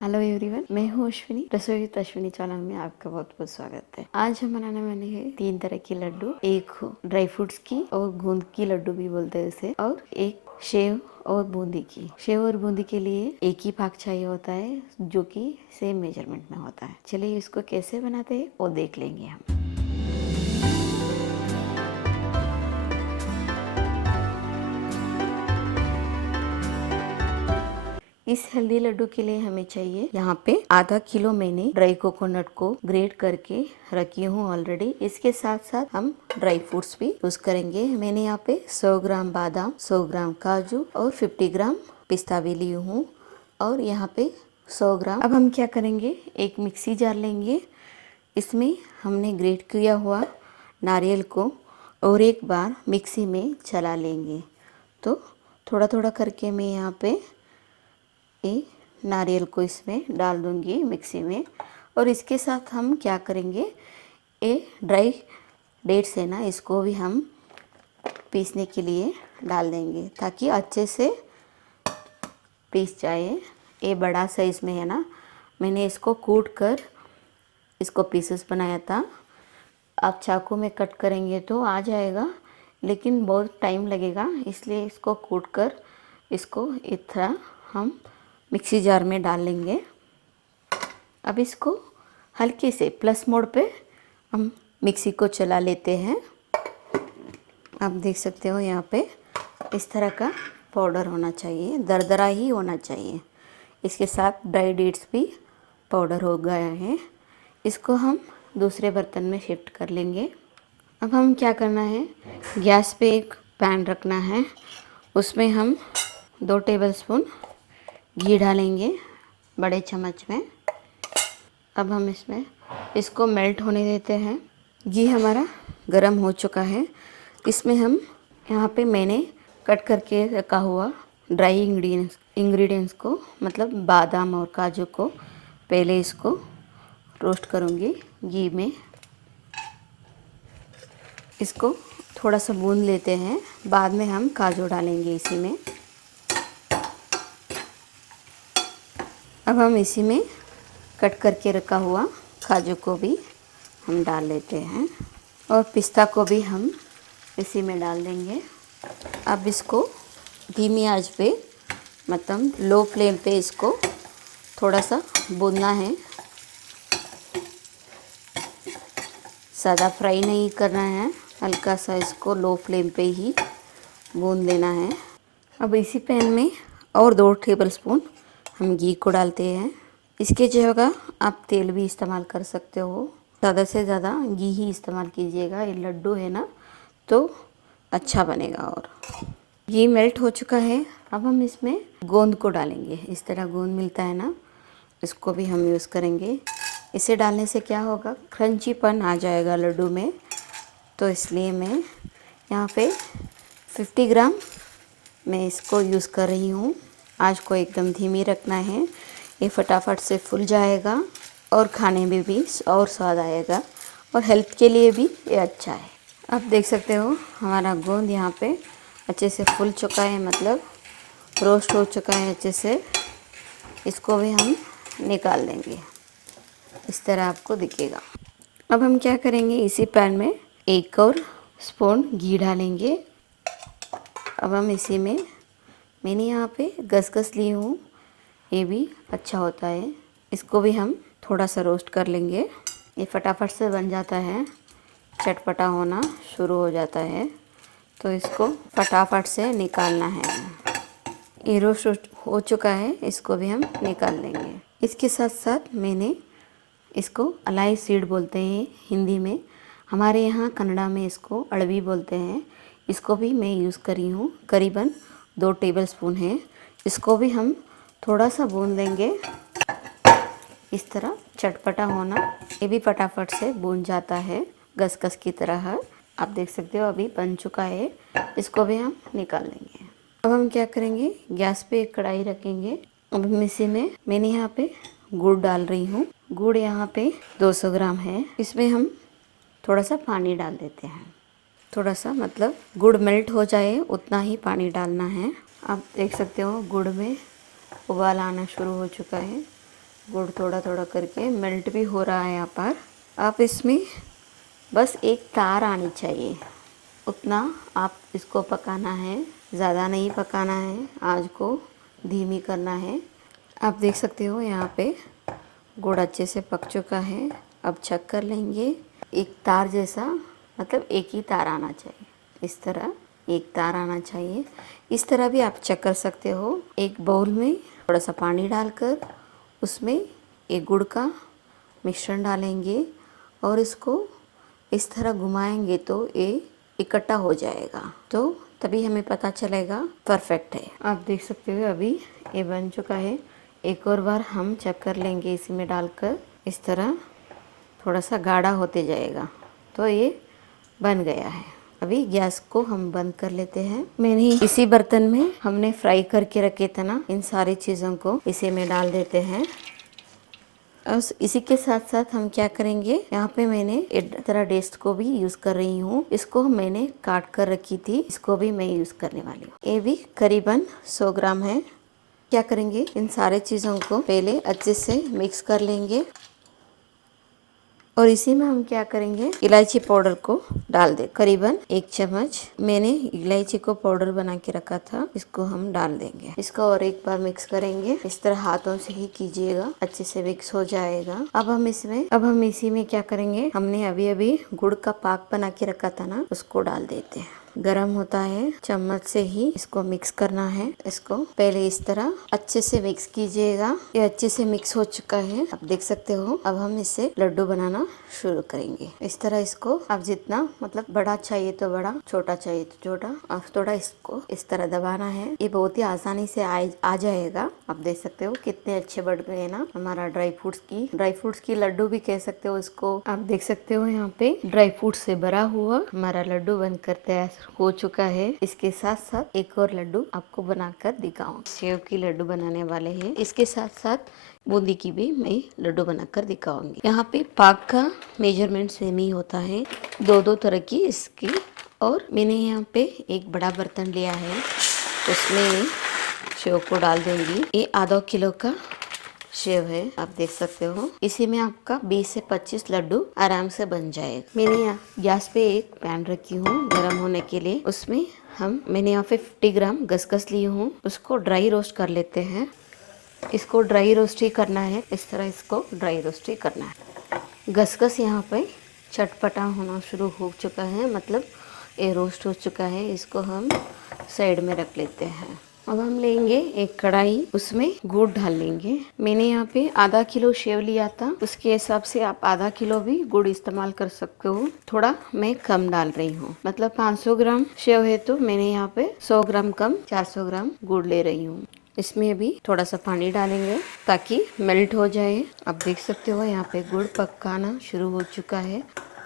Hello everyone, मैं हूँ अश्विनी। रसोई विद अश्विनी चैनल में आपका बहुत बहुत स्वागत है। आज हम बनाने वाले हैं 3 तरह की लड्डू। एक ड्राई फ्रूट्स की और गूंद की लड्डू भी बोलते हैं इसे, और एक सेव और बूंदी की। सेव और बूंदी के लिए एक ही पाक चाहिए होता है जो कि सेम मेजरमेंट में होता है। चलिए इसको कैसे बनाते हैं वो देख लेंगे हम। इस हेल्दी लड्डू के लिए हमें चाहिए यहाँ पे आधा किलो मैंने ड्राई कोकोनट को ग्रेट करके रखी हूँ ऑलरेडी। इसके साथ साथ हम ड्राई फ्रूट्स भी यूज करेंगे। मैंने यहाँ पे 100 ग्राम बादाम, 100 ग्राम काजू और 50 ग्राम पिस्ता भी ली हूँ, और यहाँ पे 100 ग्राम। अब हम क्या करेंगे, एक मिक्सी जार लेंगे। इसमें हमने ग्रेट किया हुआ नारियल को और एक बार मिक्सी में चला लेंगे। तो थोड़ा थोड़ा करके मैं यहाँ पे ये नारियल को इसमें डाल दूंगी मिक्सी में। और इसके साथ हम क्या करेंगे, ये ड्राई डेट्स है ना, इसको भी हम पीसने के लिए डाल देंगे ताकि अच्छे से पीस जाए। ये बड़ा साइज़ में है ना, मैंने इसको कूट कर इसको पीसेस बनाया था। आप चाकू में कट करेंगे तो आ जाएगा, लेकिन बहुत टाइम लगेगा, इसलिए इसको कूट कर इसको इस तरह हम मिक्सी जार में डाल लेंगे। अब इसको हल्के से प्लस मोड पे हम मिक्सी को चला लेते हैं। आप देख सकते हो यहाँ पे इस तरह का पाउडर होना चाहिए, दरदरा ही होना चाहिए। इसके साथ ड्राई डेट्स भी पाउडर हो गया है। इसको हम दूसरे बर्तन में शिफ्ट कर लेंगे। अब हम क्या करना है, गैस पे एक पैन रखना है, उसमें हम 2 टेबलस्पून घी डालेंगे बड़े चम्मच में। अब हम इसमें इसको मेल्ट होने देते हैं। घी हमारा गरम हो चुका है। इसमें हम यहाँ पे मैंने कट करके रखा हुआ ड्राई इंग्रेडिएंट्स को, मतलब बादाम और काजू को, पहले इसको रोस्ट करूँगी घी में। इसको थोड़ा सा भून लेते हैं, बाद में हम काजू डालेंगे इसी में। अब हम इसी में कट करके रखा हुआ काजू को भी हम डाल लेते हैं, और पिस्ता को भी हम इसी में डाल देंगे। अब इसको धीमी आंच पे, मतलब लो फ्लेम पे इसको थोड़ा सा भूनना है। ज़्यादा फ्राई नहीं करना है, हल्का सा इसको लो फ्लेम पे ही भून लेना है। अब इसी पैन में और 2 टेबलस्पून हम घी को डालते हैं। इसके जगह आप तेल भी इस्तेमाल कर सकते हो। ज़्यादा से ज़्यादा घी ही इस्तेमाल कीजिएगा, ये लड्डू है ना तो अच्छा बनेगा। और घी मेल्ट हो चुका है। अब हम इसमें गोंद को डालेंगे। इस तरह गोंद मिलता है ना, इसको भी हम यूज़ करेंगे। इसे डालने से क्या होगा, क्रंचीपन आ जाएगा लड्डू में। तो इसलिए मैं यहाँ पे 50 ग्राम मैं इसको यूज़ कर रही हूँ। आँच को एकदम धीमी रखना है, ये फटाफट से फूल जाएगा और खाने में भी और स्वाद आएगा, और हेल्थ के लिए भी ये अच्छा है। आप देख सकते हो हमारा गोंद यहाँ पे अच्छे से फूल चुका है, मतलब रोस्ट हो चुका है अच्छे से। इसको भी हम निकाल देंगे, इस तरह आपको दिखेगा। अब हम क्या करेंगे, इसी पैन में 1 और स्पून घी डालेंगे। अब हम इसी में मैंने यहाँ पे खसखस ली हूँ, ये भी अच्छा होता है। इसको भी हम थोड़ा सा रोस्ट कर लेंगे। ये फटाफट से बन जाता है, चटपटा होना शुरू हो जाता है, तो इसको फटाफट से निकालना है। ये रोस्ट हो चुका है, इसको भी हम निकाल लेंगे। इसके साथ साथ मैंने इसको अलाई सीड बोलते हैं हिंदी में, हमारे यहाँ कन्नड़ा में इसको अड़वी बोलते हैं। इसको भी मैं यूज़ करी हूँ, करीबन 2 टेबलस्पून है। इसको भी हम थोड़ा सा भून देंगे, इस तरह चटपटा होना। ये भी फटाफट से भून जाता है खसखस की तरह। आप देख सकते हो अभी बन चुका है, इसको भी हम निकाल लेंगे। अब हम क्या करेंगे, गैस पे एक कढ़ाई रखेंगे। अब हम इसी में मैंने यहाँ पे गुड़ डाल रही हूँ। गुड़ यहाँ पे 200 ग्राम है। इसमें हम थोड़ा सा पानी डाल देते हैं, थोड़ा सा, मतलब गुड़ मेल्ट हो जाए उतना ही पानी डालना है। आप देख सकते हो गुड़ में उबाल आना शुरू हो चुका है, गुड़ थोड़ा थोड़ा करके मेल्ट भी हो रहा है यहाँ पर। आप इसमें बस एक तार आनी चाहिए, उतना आप इसको पकाना है, ज़्यादा नहीं पकाना है। आँच को धीमी करना है। आप देख सकते हो यहाँ पे गुड़ अच्छे से पक चुका है। अब चेक कर लेंगे, एक तार जैसा, मतलब एक ही तार आना चाहिए, इस तरह एक तार आना चाहिए। इस तरह भी आप चेक कर सकते हो। एक बाउल में थोड़ा सा पानी डालकर उसमें एक गुड़ का मिश्रण डालेंगे और इसको इस तरह घुमाएंगे तो ये इकट्ठा हो जाएगा, तो तभी हमें पता चलेगा परफेक्ट है। आप देख सकते हो अभी ये बन चुका है। एक और बार हम चेक कर लेंगे इसी में डालकर। इस तरह थोड़ा सा गाढ़ा होते जाएगा तो ये बन गया है। अभी गैस को हम बंद कर लेते हैं। मैंने इसी बर्तन में हमने फ्राई करके रखे थे ना, इन सारी चीज़ों को इसी में डाल देते हैं। और इसी के साथ साथ हम क्या करेंगे, यहाँ पे मैंने एक तरह डेस्ट को भी यूज़ कर रही हूँ। इसको मैंने काट कर रखी थी, इसको भी मैं यूज़ करने वाली हूँ। ये भी करीबन 100 ग्राम है। क्या करेंगे, इन सारे चीज़ों को पहले अच्छे से मिक्स कर लेंगे और इसी में हम क्या करेंगे, इलायची पाउडर को डाल दे। करीबन 1 चम्मच मैंने इलायची को पाउडर बना के रखा था, इसको हम डाल देंगे। इसको और एक बार मिक्स करेंगे। इस तरह हाथों से ही कीजिएगा, अच्छे से मिक्स हो जाएगा। अब हम इसी में क्या करेंगे, हमने अभी अभी गुड़ का पाक बना के रखा था ना, उसको डाल देते हैं। गरम होता है, चम्मच से ही इसको मिक्स करना है। इसको पहले इस तरह अच्छे से मिक्स कीजिएगा। ये अच्छे से मिक्स हो चुका है, आप देख सकते हो। अब हम इससे लड्डू बनाना शुरू करेंगे। इस तरह इसको आप जितना, मतलब बड़ा चाहिए तो बड़ा, छोटा चाहिए तो छोटा, आप थोड़ा इसको इस तरह दबाना है। ये बहुत ही आसानी से आ जाएगा। आप देख सकते हो कितने अच्छे बढ़ गए ना हमारा ड्राई फ्रूट्स की लड्डू भी कह सकते हो इसको। आप देख सकते हो यहाँ पे ड्राई फ्रूट से भरा हुआ हमारा लड्डू बनकर तैयार हो चुका है। इसके साथ साथ एक और लड्डू आपको बनाकर दिखाऊं। सेव की लड्डू बनाने वाले हैं। इसके साथ साथ बूंदी की भी मैं लड्डू बनाकर दिखाऊंगी। यहाँ पे पाक का मेजरमेंट सेम ही होता है, दो तरह की इसकी। और मैंने यहाँ पे एक बड़ा बर्तन लिया है, उसमें सेव को डाल दूंगी। ये आधा किलो का सेव है, आप देख सकते हो। इसी में आपका 20 से 25 लड्डू आराम से बन जाएगा। मैंने यहाँ गैस पे एक पैन रखी हूँ गर्म होने के लिए। उसमें मैंने यहाँ पे 50 ग्राम खसखस ली हूँ, उसको ड्राई रोस्ट कर लेते हैं। इसको ड्राई रोस्ट ही करना है, इस तरह इसको ड्राई रोस्ट ही करना है। खसखस यहाँ पे चटपटा होना शुरू हो चुका है, मतलब ये रोस्ट हो चुका है। इसको हम साइड में रख लेते हैं। अब हम लेंगे एक कढ़ाई, उसमें गुड़ डाल लेंगे। मैंने यहाँ पे आधा किलो सेव लिया था, उसके हिसाब से आप आधा किलो भी गुड़ इस्तेमाल कर सकते हो। थोड़ा मैं कम डाल रही हूँ, मतलब 500 ग्राम सेव है तो मैंने यहाँ पे 100 ग्राम कम 400 ग्राम गुड़ ले रही हूँ। इसमें भी थोड़ा सा पानी डालेंगे ताकि मेल्ट हो जाए। आप देख सकते हो यहाँ पे गुड़ पकाना शुरू हो चुका है।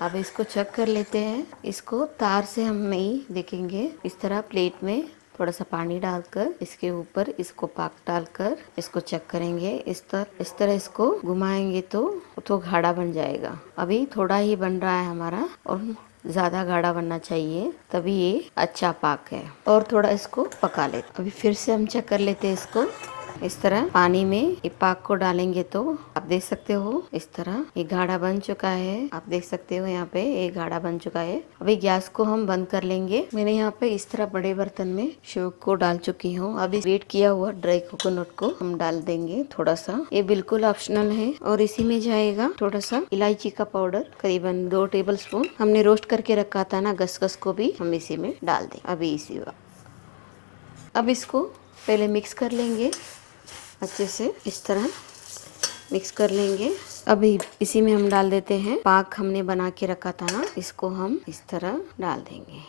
अब इसको चेक कर लेते हैं। इसको तार से हम नहीं देखेंगे, इस तरह प्लेट में थोड़ा सा पानी डालकर इसके ऊपर इसको पाक डालकर इसको चेक करेंगे। इस तरह इसको घुमाएंगे तो गाढ़ा बन जाएगा। अभी थोड़ा ही बन रहा है हमारा, और ज़्यादा गाढ़ा बनना चाहिए, तभी ये अच्छा पाक है। और थोड़ा इसको पका लेते। अभी फिर से हम चेक कर लेते हैं इसको। इस तरह पानी में ये पाक को डालेंगे तो आप देख सकते हो इस तरह ये गाढ़ा बन चुका है। आप देख सकते हो यहाँ पे ये गाढ़ा बन चुका है। अभी गैस को हम बंद कर लेंगे। मैंने यहाँ पे इस तरह बड़े बर्तन में सेव को डाल चुकी हूँ। अभी वेट किया हुआ ड्राई कोकोनट को हम डाल देंगे थोड़ा सा। ये बिल्कुल ऑप्शनल है। और इसी में जाएगा थोड़ा सा इलायची का पाउडर, करीबन 2 टेबल स्पून। हमने रोस्ट करके रखा था ना खसखस को भी हम इसी में डाल दें। अब इसको पहले मिक्स कर लेंगे अच्छे से, इस तरह मिक्स कर लेंगे। अभी इसी में हम डाल देते हैं पाक हमने बना के रखा था ना, इसको हम इस तरह डाल देंगे।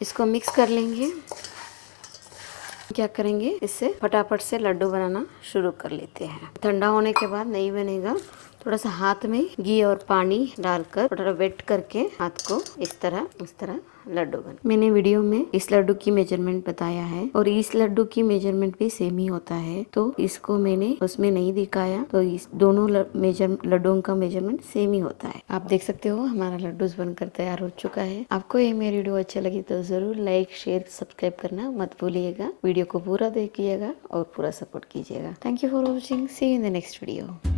इसको मिक्स कर लेंगे। क्या करेंगे, इससे फटाफट से लड्डू बनाना शुरू कर लेते हैं। ठंडा होने के बाद नहीं बनेगा, थोड़ा सा हाथ में घी और पानी डालकर थोड़ा वेट करके हाथ को इस तरह लड्डू बन। मैंने वीडियो में इस लड्डू की मेजरमेंट बताया है और इस लड्डू की मेजरमेंट भी सेम ही होता है, तो इसको मैंने उसमें नहीं दिखाया। तो इस दोनों लड्डुओं का मेजरमेंट सेम ही होता है। आप देख सकते हो हमारा लड्डू बनकर तैयार हो चुका है। आपको ये मेरी वीडियो अच्छा लगी तो जरूर लाइक शेयर सब्सक्राइब करना मत भूलिएगा। वीडियो को पूरा देखिएगा और पूरा सपोर्ट कीजिएगा। Thank you for watching. See you in the next video.